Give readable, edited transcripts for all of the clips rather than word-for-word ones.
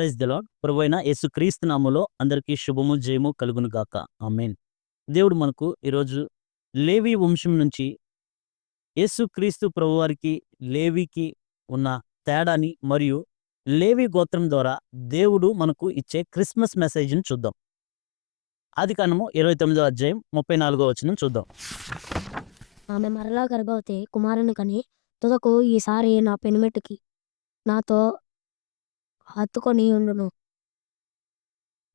Praise the lord. ప్రభువైన యేసుక్రీస్తు నామములో అందరికీ శుభము, జయము కలుగును గాక. ఆమేన్. దేవుడు మనకు ఈరోజు లేవి వంశం నుంచి యేసుక్రీస్తు ప్రభువారికి, లేవికి ఉన్న తేడాని మరియు లేవి గోత్రం ద్వారా దేవుడు మనకు ఇచ్చే క్రిస్మస్ మెసేజ్‌ని చూద్దాం. ఆదికాండము 29వ అధ్యాయం 34వ వచనం చూద్దాం. ఆమె మరలా గర్భవతి కుమారుని కని తుదకు ఈసారి నా పెనిమిటికి నాతో హత్తుకొని ఉండును.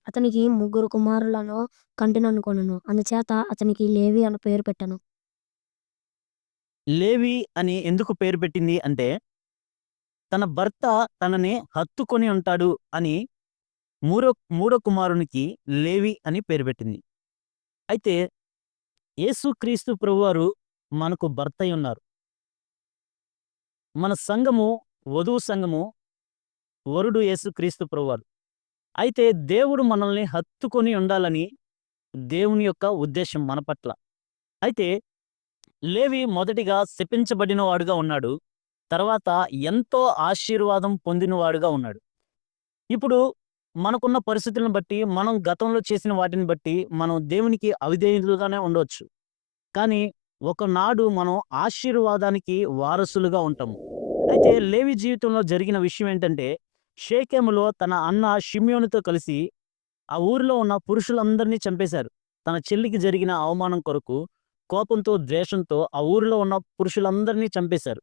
అతనికి ముగ్గురు కుమారులను కంటిననుకొనెను. అందుచేత అతనికి లేవి అను పేరు పెట్టెను. లేవి అని ఎందుకు పేరు పెట్టింది అంటే, తన భర్త తనని హత్తుకొని ఉంటాడు అని మూడో మూడో కుమారునికి లేవి అని పేరు పెట్టింది. అయితే యేసుక్రీస్తు ప్రభువారు మనకు భర్తై ఉన్నారు. మన సంఘము, వధువు సంఘము, వరుడు యేసుక్రీస్తు ప్రభువారు. అయితే దేవుడు మనల్ని హత్తుకొని ఉండాలని దేవుని యొక్క ఉద్దేశం మన పట్ల. అయితే లేవి మొదటిగా శపించబడిన వాడుగా ఉన్నాడు. తర్వాత ఎంతో ఆశీర్వాదం పొందినవాడుగా ఉన్నాడు. ఇప్పుడు మనకున్న పరిస్థితులను బట్టి, మనం గతంలో చేసిన వాటిని బట్టి, మనం దేవునికి అవిధేయులుగానే ఉండొచ్చు. కానీ ఒకనాడు మనం ఆశీర్వాదానికి వారసులుగా ఉంటాము. అయితే లేవి జీవితంలో జరిగిన విషయం ఏంటంటే, షేకెములో తన అన్న షిమ్యోనుతో కలిసి ఆ ఊరిలో ఉన్న పురుషులందరినీ చంపేశారు. తన చెల్లికి జరిగిన అవమానం కొరకు కోపంతో, ద్వేషంతో ఆ ఊరిలో ఉన్న పురుషులందరినీ చంపేశారు.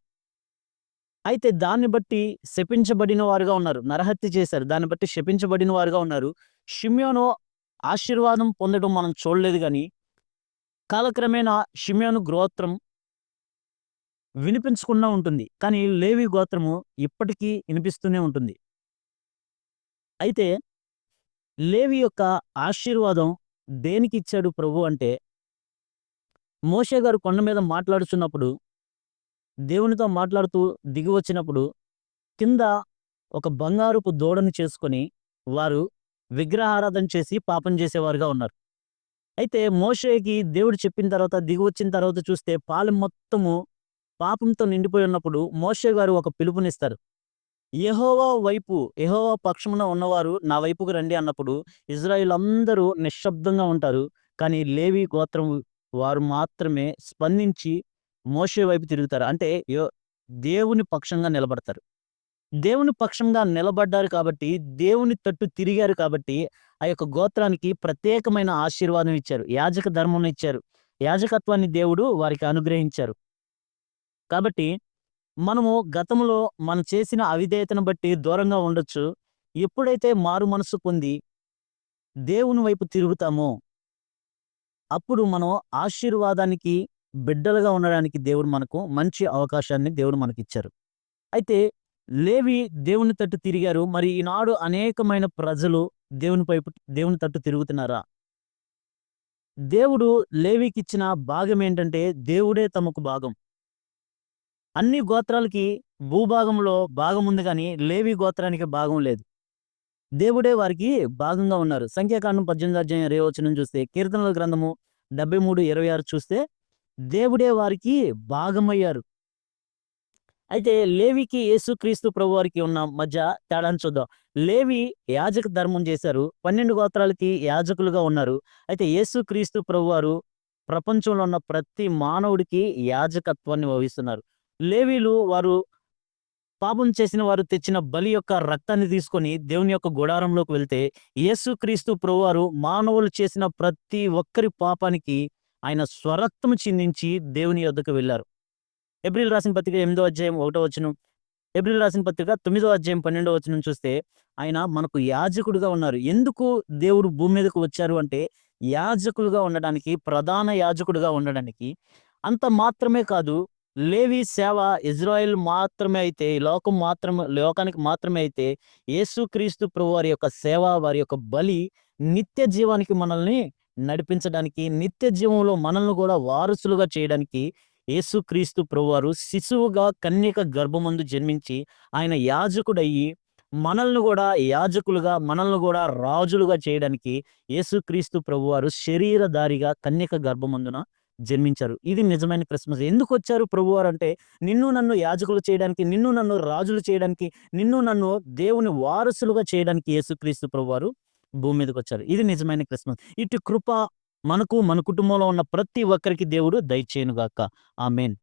అయితే దాన్ని బట్టి శపించబడిన వారుగా ఉన్నారు. నరహత్య చేశారు. దాన్ని బట్టి శపించబడిన వారుగా ఉన్నారు. షిమ్యోను ఆశీర్వాదం పొందడం మనం చూడలేదు గానీ, కాలక్రమేణా షిమ్యోను గోత్రం వినిపించకుండా ఉంటుంది. కానీ లేవి గోత్రము ఇప్పటికీ వినిపిస్తూనే ఉంటుంది. అయితే లేవి యొక్క ఆశీర్వాదం దేనికిచ్చాడు ప్రభు అంటే, మోషే గారు కొండ మీద మాట్లాడుచున్నప్పుడు, దేవునితో మాట్లాడుతూ దిగి వచ్చినప్పుడు, కింద ఒక బంగారపు దూడను చేసుకొని, వారు విగ్రహారాధన చేసి పాపం చేసేవారుగా ఉన్నారు. అయితే మోషేకి దేవుడు చెప్పిన తర్వాత, దిగి వచ్చిన తర్వాత చూస్తే పాలెం మొత్తము పాపంతో నిండిపోయి ఉన్నప్పుడు, మోషే గారు ఒక పిలుపునిస్తారు. యెహోవా పక్షమున ఉన్నవారు నా వైపుకు రండి అన్నప్పుడు ఇశ్రాయేలందరూ నిశ్శబ్దంగా ఉంటారు. కానీ లేవి గోత్రం వారు మాత్రమే స్పందించి మోషే వైపు తిరుగుతారు. అంటే దేవుని పక్షంగా నిలబడతారు. దేవుని పక్షంగా నిలబడ్డారు కాబట్టి, దేవుని తట్టు తిరిగారు కాబట్టి, ఆ యొక్క గోత్రానికి ప్రత్యేకమైన ఆశీర్వాదం ఇచ్చారు. యాజక ధర్మం ఇచ్చారు. యాజకత్వాన్ని దేవుడు వారికి అనుగ్రహించారు. కాబట్టి మనము గతంలో మనం చేసిన అవిధేయతను బట్టి దూరంగా ఉండొచ్చు. ఎప్పుడైతే మారు మనస్సు పొంది దేవుని వైపు తిరుగుతామో, అప్పుడు మనం ఆశీర్వాదానికి బిడ్డలుగా ఉండడానికి దేవుడు మనకు మంచి అవకాశాన్ని దేవుడు మనకిచ్చారు. అయితే లేవి దేవుని తట్టు తిరిగారు. మరి ఈనాడు అనేకమైన ప్రజలు దేవుని తట్టు తిరుగుతున్నారా? దేవుడు లేవికిచ్చిన భాగం ఏంటంటే, దేవుడే తమకు భాగం. అన్ని గోత్రాలకి భూభాగంలో భాగం ఉంది గానీ, లేవి గోత్రానికి భాగం లేదు. దేవుడే వారికి భాగంగా ఉన్నారు. సంఖ్యాకాండం 18వ అధ్యాయం 20వ వచనం చూస్తే, కీర్తనల గ్రంథము 73:26 చూస్తే, దేవుడే వారికి భాగమయ్యారు. అయితే లేవికి, యేసుక్రీస్తు ప్రభువారికి ఉన్న మధ్య తేడాను చూద్దాం. లేవి యాజక ధర్మం చేశారు. 12 గోత్రాలకి యాజకులుగా ఉన్నారు. అయితే యేసుక్రీస్తు ప్రభువారు ప్రపంచంలో ఉన్న ప్రతి మానవుడికి యాజకత్వాన్ని వహిస్తున్నారు. లేవీలు వారు పాపం చేసిన వారు తెచ్చిన బలి యొక్క రక్తాన్ని తీసుకొని దేవుని యొక్క గుడారంలోకి వెళ్తే, యేసుక్రీస్తు ప్రభువారు మానవులు చేసిన ప్రతి ఒక్కరి పాపానికి ఆయన స్వరక్తము చిందించి దేవుని యొద్దకు వెళ్లారు. ఏప్రిల్ రాసిన పత్రిక 8వ అధ్యాయం 1వ వచనం, ఏప్రిల్ రాసిన పత్రిక 9వ అధ్యాయం 12వ వచనం చూస్తే, ఆయన మనకు యాజకుడుగా ఉన్నారు. ఎందుకు దేవుడు భూమి మీదకు వచ్చారు అంటే, యాజకులుగా ఉండడానికి, ప్రధాన యాజకుడుగా ఉండడానికి. అంత మాత్రమే కాదు, లేవి సేవ ఇజ్రాయెల్ మాత్రమే అయితే, లోకానికి మాత్రమే అయితే, యేసుక్రీస్తు ప్రభువారి యొక్క సేవ, వారి యొక్క బలి నిత్య జీవానికి మనల్ని నడిపించడానికి, నిత్య జీవంలో మనల్ని కూడా వారసులుగా చేయడానికి యేసుక్రీస్తు ప్రభువారు శిశువుగా కన్యక గర్భమందు జన్మించి, ఆయన యాజకుడయ్యి, మనల్ని గూడా యాజకులుగా, మనల్ని గూడా రాజులుగా చేయడానికి యేసుక్రీస్తు ప్రభువారు శరీరధారిగా కన్యక గర్భమందున జన్మించారు. ఇది నిజమైన క్రిస్మస్. ఎందుకొచ్చారు ప్రభువారు అంటే, నిన్ను నన్ను యాజకులు చేయడానికి, నిన్ను నన్ను రాజులు చేయడానికి, నిన్ను నన్ను దేవుని వారసులుగా చేయడానికి యేసుక్రీస్తు ప్రభువారు భూమి మీదకొచ్చారు. ఇది నిజమైన క్రిస్మస్. ఇటు కృప మనకు, మన కుటుంబంలో ఉన్న ప్రతి ఒక్కరికి దేవుడు దయచేయును గాక. ఆమేన్.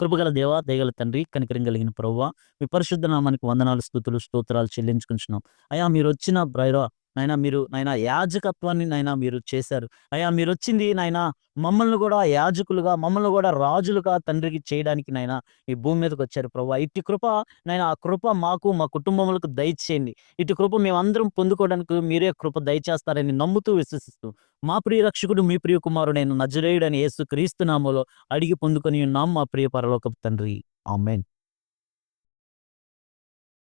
కృపగల దేవా, దయగల తండ్రి, కనికరం కలిగిన ప్రభువా, మీ పరిశుద్ధ నామానికి వందనాలు, స్తుతులు, స్తోత్రాలు చెల్లించుకుంటున్నాం. అయ్యా మీరొచ్చిన నాయనా మీరు నాయనా యాజకత్వాన్ని నాయనా మీరు చేశారు. అయ్యా మీరొచ్చింది నాయనా మమ్మల్ని గూడా యాజకులుగా, మమ్మల్ని గూడా రాజులుగా తండ్రికి చేయడానికి నాయనా ఈ భూమి మీదకొచ్చారు ప్రభువా. ఇట్టి కృప నాయనా ఆ కృప మాకు, మా కుటుంబములకు దయచేయండి. ఇటు కృప మేమందరం పొందుకోవడానికి మీరే కృప దయచేస్తారని నమ్ముతూ, విశ్వసిస్తూ మా ప్రియ రక్షకుడు, మీ ప్రియ కుమారుడైన నజరేయుడైన యేసుక్రీస్తు నామములో అడిగి పొందుకొని ఉన్నాం మా ప్రియ పరలోకపు తండ్రి. ఆమేన్.